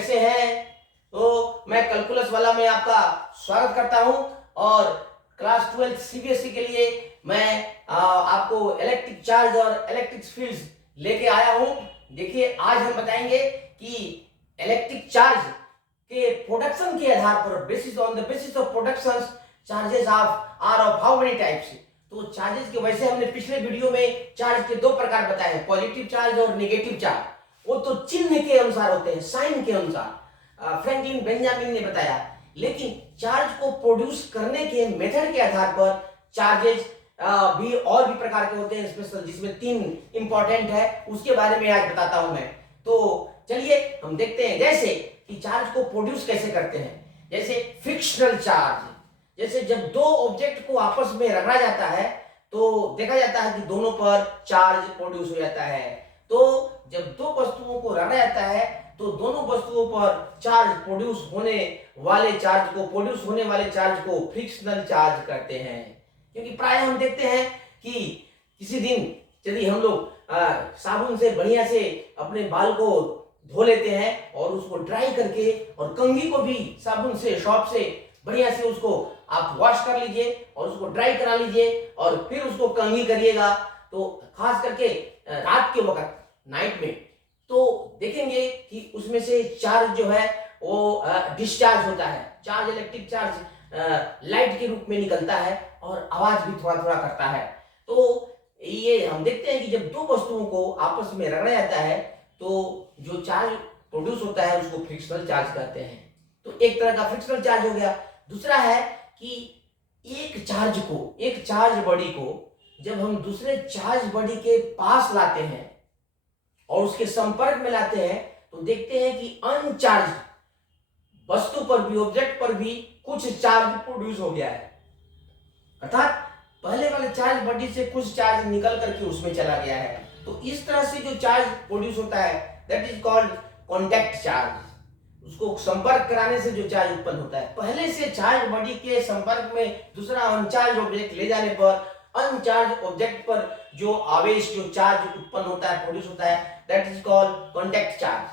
कैसे हैं? तो मैं कैलकुलस वाला में आपका स्वागत करता हूं और क्लास 12 सीबीएसई के लिए मैं आपको इलेक्ट्रिक चार्ज और इलेक्ट्रिक फील्ड्स लेके आया हूं। देखिए, आज हम बताएंगे कि इलेक्ट्रिक चार्ज के प्रोडक्शन के आधार पर on the basis of production charges of how many types. तो चार्जेस के वैसे हमने पिछले वीडियो में चार्ज के दो प्रकार बताए हैं, पॉजिटिव चार्ज और नेगेटिव चार्ज। वो तो चिन्ह के अनुसार होते हैं, साइन के अनुसार, फ्रैंकलिन बेंजामिन ने बताया। लेकिन चार्ज को प्रोड्यूस करने के मेथड के आधार पर चार्जेस भी और भी प्रकार के होते हैं स्पेशल, जिसमें 3 इंपॉर्टेंट है, उसके बारे में आज बताता हूं मैं। तो चलिए हम देखते हैं जैसे कि चार्ज को प्रोड्यूस कैसे करते हैं। जैसे फ्रिक्शनल चार्ज, जैसे जब दो ऑब्जेक्ट को आपस में रगड़ा जाता है तो देखा जाता है कि दोनों पर चार्ज प्रोड्यूस हो जाता है। तो जब दो वस्तुओं को रगड़ा जाता है तो दोनों वस्तुओं पर प्रोड्यूस होने वाले चार्ज को फ्रिक्शनल चार्ज करते हैं। क्योंकि प्राय हम देखते हैं कि किसी दिन यदि हम लोग साबुन से बढ़िया से अपने बाल को धो लेते हैं और उसको ड्राई करके, और कंघी को भी साबुन से शॉप से बढ़िया से उसको आप वॉश कर लीजिए और उसको ड्राई करा लीजिए और फिर उसको कंघी करिएगा, तो खास करके रात के वक्त, नाइट में, तो देखेंगे कि उसमें से चार्ज जो है वो डिस्चार्ज होता है। चार्ज, इलेक्ट्रिक चार्ज लाइट के रूप में निकलता है और आवाज भी थोड़ा थोड़ा करता है। तो ये हम देखते हैं कि जब दो वस्तुओं को आपस में रगड़ा जाता है तो जो चार्ज प्रोड्यूस होता है उसको फ्रिक्शनल चार्ज कहते हैं। तो एक तरह का फ्रिक्शनल चार्ज हो गया। दूसरा है कि एक चार्ज बॉडी को जब हम दूसरे चार्ज बॉडी के पास लाते हैं और उसके संपर्क में लाते हैं तो देखते हैं कि अनचार्ज वस्तु पर भी, ऑब्जेक्ट पर भी कुछ चार्ज प्रोड्यूस हो गया है। अर्थात पहले वाले चार्ज बॉडी से कुछ चार्ज निकल करके उसमें चला गया है। तो इस तरह से जो चार्ज प्रोड्यूस होता है that is called contact charge. उसको संपर्क कराने से जो चार्ज उत्पन्न होता है, पहले से चार्ज बॉडी के संपर्क में दूसरा अनचार्ज ऑब्जेक्ट ले जाने पर अनचार्ज ऑब्जेक्ट पर जो आवेश, जो चार्ज उत्पन्न होता है, प्रोड्यूस होता है, that is called contact charge.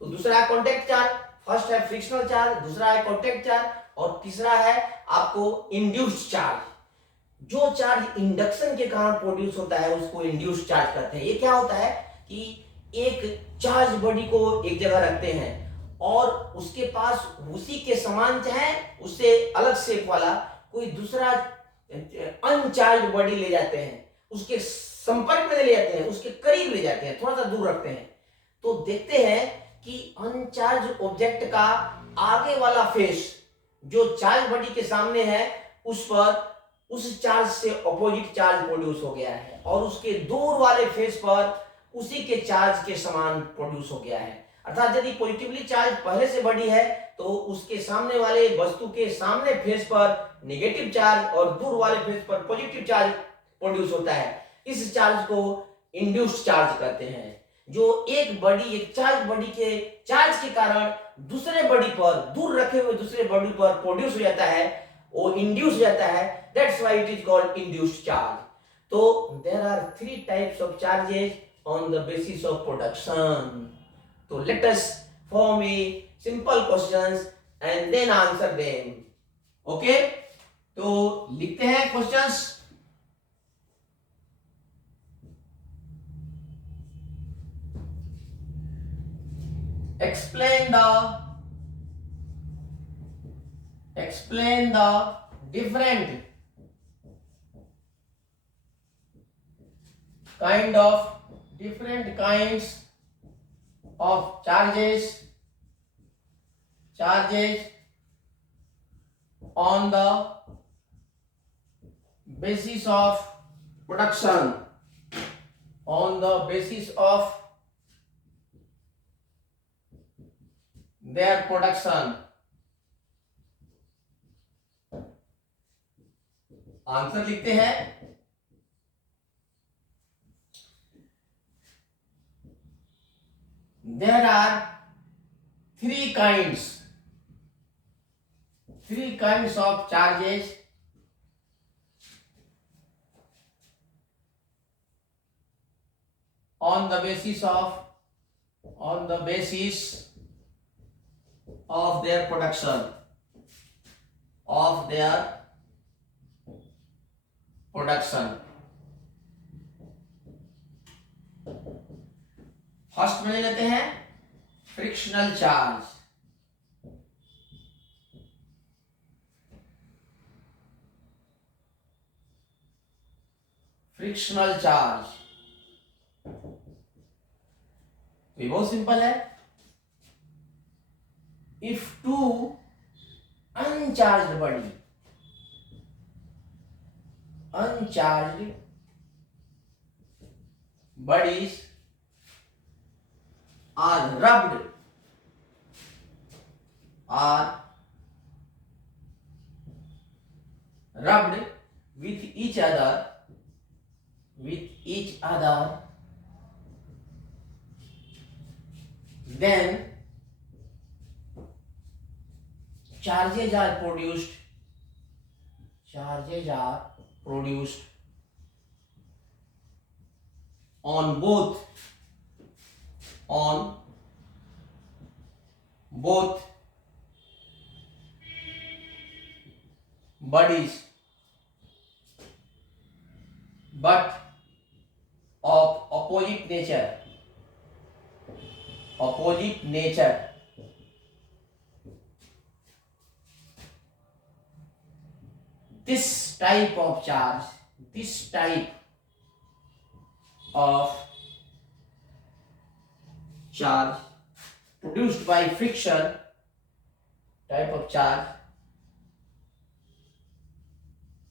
तो दूसरा है कॉन्टैक्ट चार्ज, फर्स्ट है फ्रिक्शनल चार्ज, दूसरा है कॉन्टैक्ट चार्ज, और तीसरा है आपको इंड्यूस्ड चार्ज। जो चार्ज इंडक्शन के कारण प्रोड्यूस होता है उसको इंड्यूस्ड चार्ज कहते हैं। ये क्या होता है कि एक चार्ज बॉडी को एक जगह रखते हैं और उसके पास उसी के समान, चाहे उससे अलग शेप वाला कोई दूसरा अनचार्ज बॉडी ले जाते हैं, उसके संपर्क में ले जाते हैं, उसके करीब ले जाते हैं, थोड़ा सा दूर रखते हैं, तो देखते हैं कि अनचार्ज ऑब्जेक्ट का आगे वाला फेस जो चार्ज बॉडी के सामने है उस पर उस चार्ज से ऑपोजिट चार्ज प्रोड्यूस हो गया है और उसके दूर वाले फेस पर उसी के चार्ज के समान प्रोड्यूस हो गया है। अर्थात यदि पॉजिटिवली चार्ज पहले से बड़ी है तो उसके सामने वाले वस्तु के सामने फेस पर नेगेटिव चार्ज और दूर वाले फेस पर पॉजिटिव चार्ज प्रोड्यूस होता है। इस चार्ज को इंड्यूस्ड चार्ज कहते हैं। जो एक चार्ज बॉडी के चार्ज के कारण दूसरे बॉडी पर, दूर रखे हुए दूसरे बॉडी पर प्रोड्यूस हो जाता है, वो इंड्यूस हो जाता है, that's why it is called induced charge. तो there are 3 types of charges on the basis of production. तो let us form a simple questions and then answer them. Okay, तो लिखते हैं questions. explain the different kinds of charges on the basis of production, on the basis of their production। Answer लिखते हैं। There are 3 kinds of charges on the basis of their production, of their production. First में ले लेते हैं frictional charge, frictional charge ये बहुत सिंपल है. If two uncharged body, uncharged bodies are rubbed with each other, then charges are produced on both bodies, but of opposite nature. This type of charge, this type of charge produced by friction, type of charge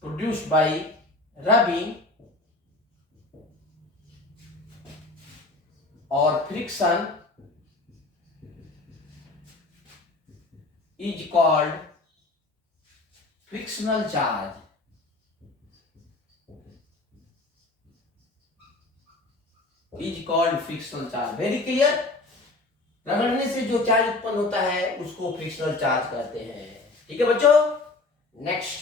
produced by rubbing or friction is called frictional charge. Is called frictional charge. Very clear? रगड़ने से जो चार्ज उत्पन्न होता है उसको frictional charge कहते हैं. ठीक है बच्चों. नेक्स्ट,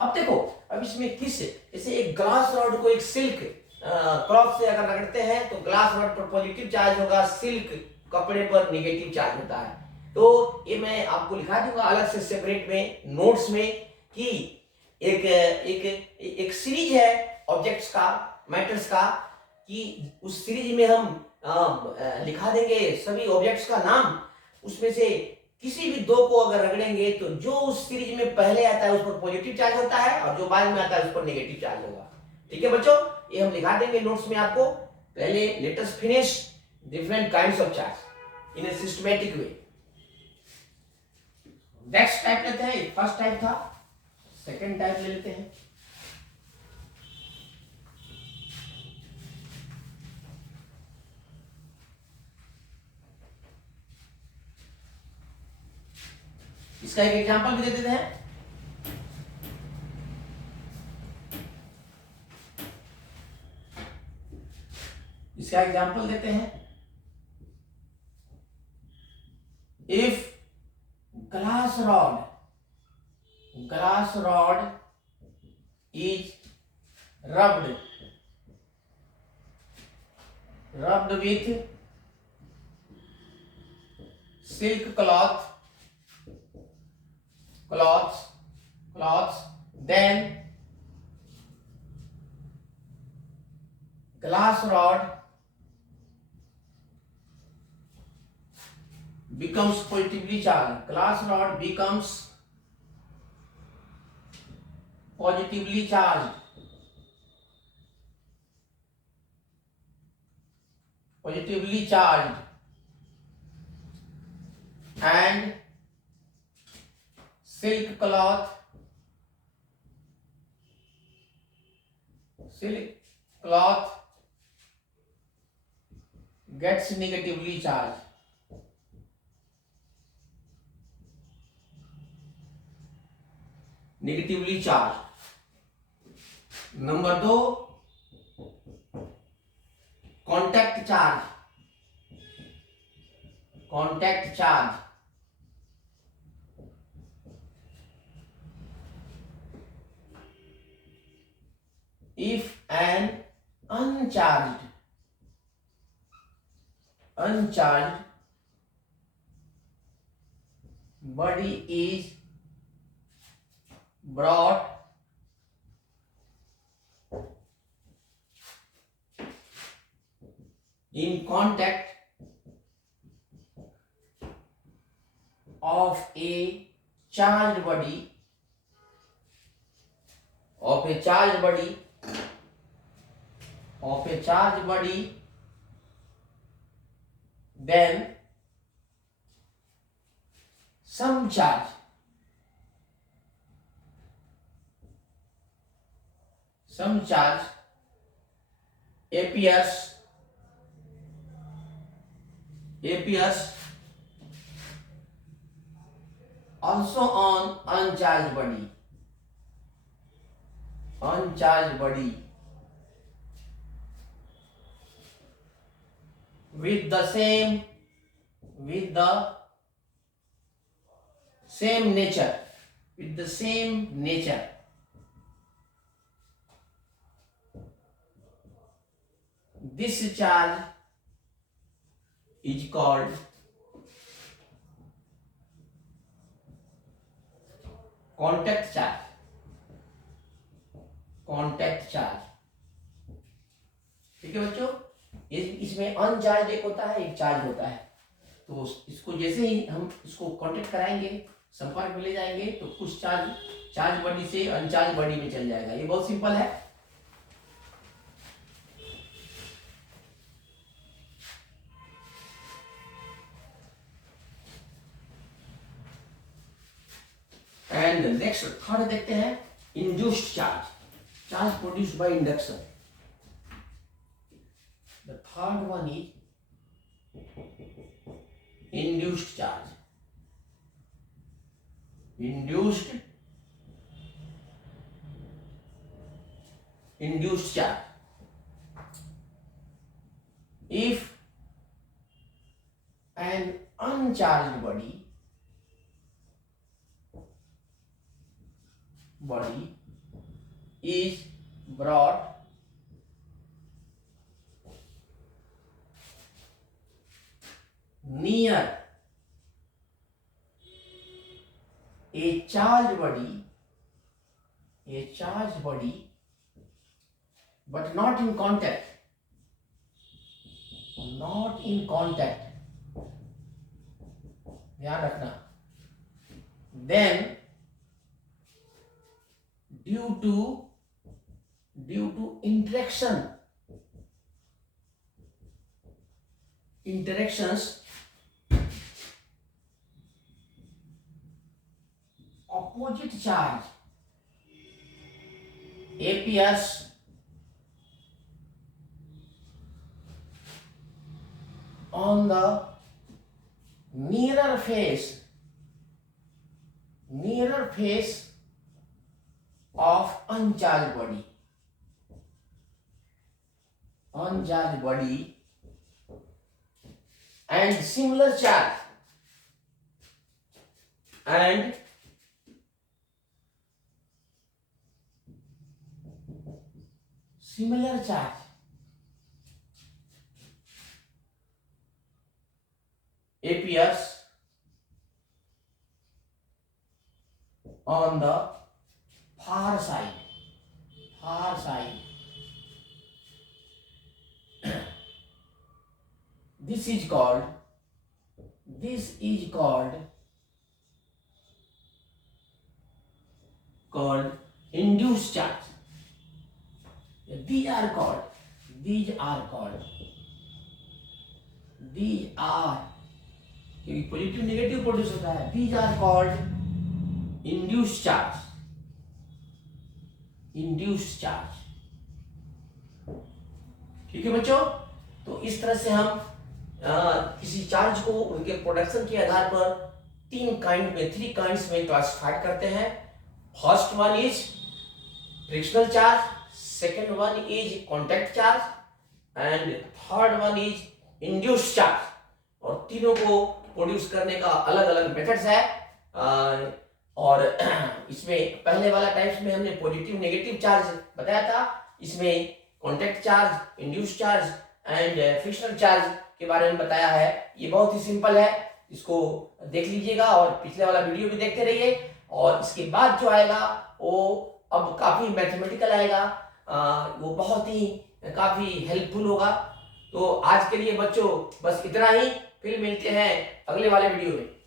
अब देखो, अब इसमें किस, जैसे एक ग्लास रॉड को एक सिल्क क्लॉथ से अगर रगड़ते हैं तो ग्लास रॉड पर पॉजिटिव चार्ज होगा, सिल्क कपड़े पर नेगेटिव चार्ज होता है. तो ये मैं आपको लिखा दूंगा अलग से सेपरेट में नोट्स में कि एक एक एक सीरीज है ऑब्जेक्ट्स का, मैटर्स का, कि उस सीरीज में हम लिखा देंगे सभी ऑब्जेक्ट्स का नाम. उसमें से किसी भी दो को अगर रगड़ेंगे तो जो उस सीरीज में पहले आता है उस पर पॉजिटिव चार्ज होता है और जो बाद में आता है उस पर नेगेटिव चार्ज होगा. ठीक है बच्चों, ये हम लिखा देंगे नोट्स में आपको. पहले let us finish different kinds of charge in A systematic way. Next type लेते हैं. फर्स्ट टाइप था, सेकंड टाइप ले लेते हैं. इसका एक एग्जांपल भी दे देते हैं. इसका एग्जांपल देते हैं. If glass rod is rubbed with silk cloths, then glass rod becomes positively charged. Glass rod becomes positively charged. And silk cloth gets negatively charged. Negatively charge. Number 2, contact charge. If an uncharged body is brought in contact of a charged body then some charge appears also on uncharged body with the same nature. This charge is called contact charge. ठीक है बच्चों, इसमें अनचार्ज एक होता है, एक चार्ज होता है। तो इसको जैसे ही हम इसको कांटेक्ट कराएंगे, संपर्क में ले जाएंगे, तो कुछ चार्ज बॉडी से अनचार्ज बॉडी में चल जाएगा। ये बहुत सिंपल है। एंड नेक्स्ट थर्ड देखते हैं, induced charge produced by induction. The third one is induced charge. Induced charge. If an uncharged body is brought near a charged body but not in contact, ध्यान रखना। then due to interactions opposite charge appears on the nearer face of uncharged body and similar charge appears on the far side this is called induced charge. These are क्योंकि positive negative produce होता है। These are called induced charge। ठीक है बच्चों, तो इस तरह से हम किसी चार्ज को उनके प्रोडक्शन के आधार पर थ्री काइंड्स में क्लासिफाइड करते हैं। First one is frictional charge, second one is contact charge and third one is induced charge. और तीनों को प्रोड्यूस करने का अलग अलग मेथड्स है। और इसमें पहले वाला टाइप्स में हमने पॉजिटिव नेगेटिव चार्ज बताया था। इसमें contact charge, induced charge and frictional charge के बारे में बताया है। ये बहुत ही सिंपल है। इसको देख लीजिएगा और पिछले वाला वीडियो भी देखते रहिए। और इसके बाद जो आएगा वो अब काफ़ी मैथमेटिकल आएगा, वो बहुत ही काफ़ी हेल्पफुल होगा। तो आज के लिए बच्चों बस इतना ही, फिर मिलते हैं अगले वाले वीडियो में।